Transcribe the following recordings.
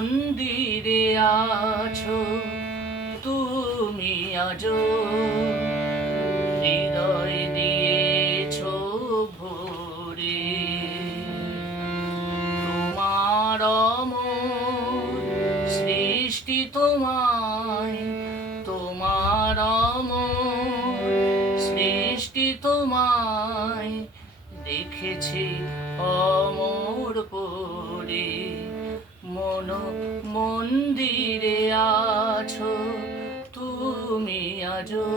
মন্দিরে আছো, তুমি আজো হৃদয় দিয়েছ ভোরে। তোমার সৃষ্টি তোমায়, তোমার সৃষ্টি তোমায় দেখেছি অমর মন মন্দিরে আছো তুমি আজো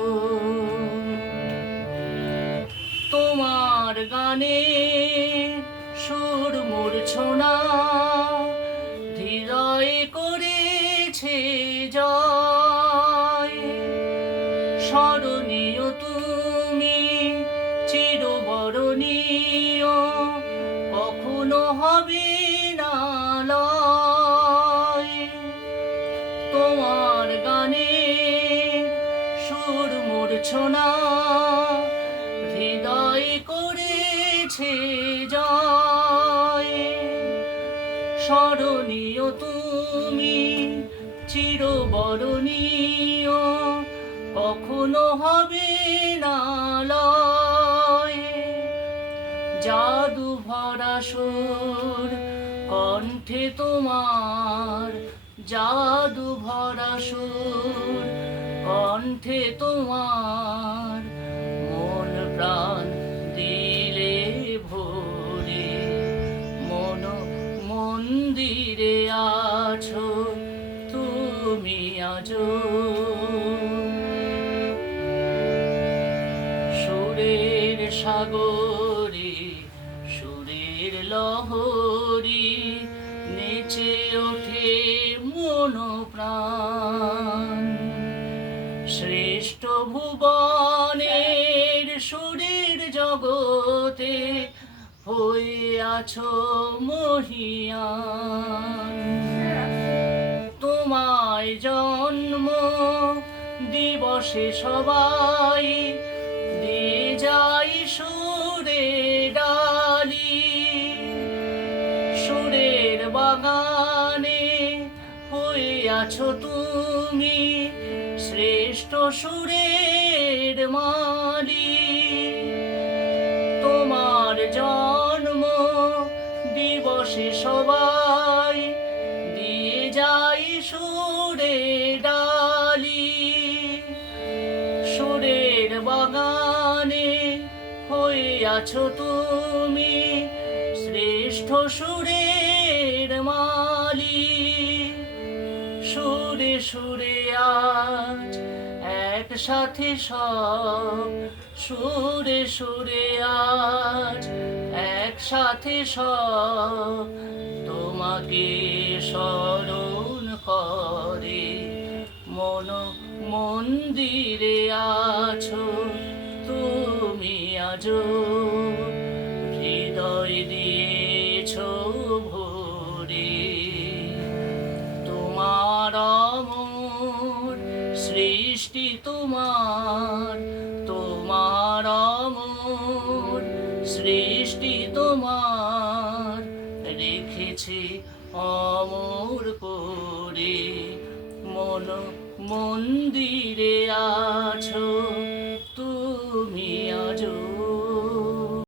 তোমার গানে সুর মূর্ছনা হৃদয়ে করেছে জয়। স্মরণীয় তুমি, চিরবরণীয়, কখনো হবে সুর মূর্ছনা, হৃদয় করেছে জয়। স্মরণীয় তুমি, চিরবরণীয়, কখনো হবে না লয়। জাদু ভরা সুর কণ্ঠে তোমার, জাদু ভরা সুর কণ্ঠে তোমার মন প্রাণ দিলে ভোরে। মন মন্দিরে আছো তুমি আজ। সুরের সাগরে, সুরের লহরি নেচে ওঠে মন প্রাণ শ্রেষ্ঠ ভুবনের সুরের জগতে হয়ে আছো মহিয়ান। তোমায় জন্ম দিবসে সবাই দিয়ে যাই সুরে ডালি। সুরের বাগানে আছো তুমি শ্রেষ্ঠ সুরের মালি তোমার জন্ম দিবসে সবাই দিয়ে যাই সুরে ডালি। সুরের বাগানে হয়ে আছো তুমি, শ্রেষ্ঠ সুরের মালি সুরে আজ একসাথে সব। সুরে সুরে আজ একসাথে সব। তোমাকে স্মরণ করে, মন মন্দিরে আছো তুমি আজ হৃদয় দিয়েছ ভরে সৃষ্টি তোমার তোমার অমর। সৃষ্টি তোমার রেখেছে অমর করে। মন মন্দিরে আছো তুমি আজো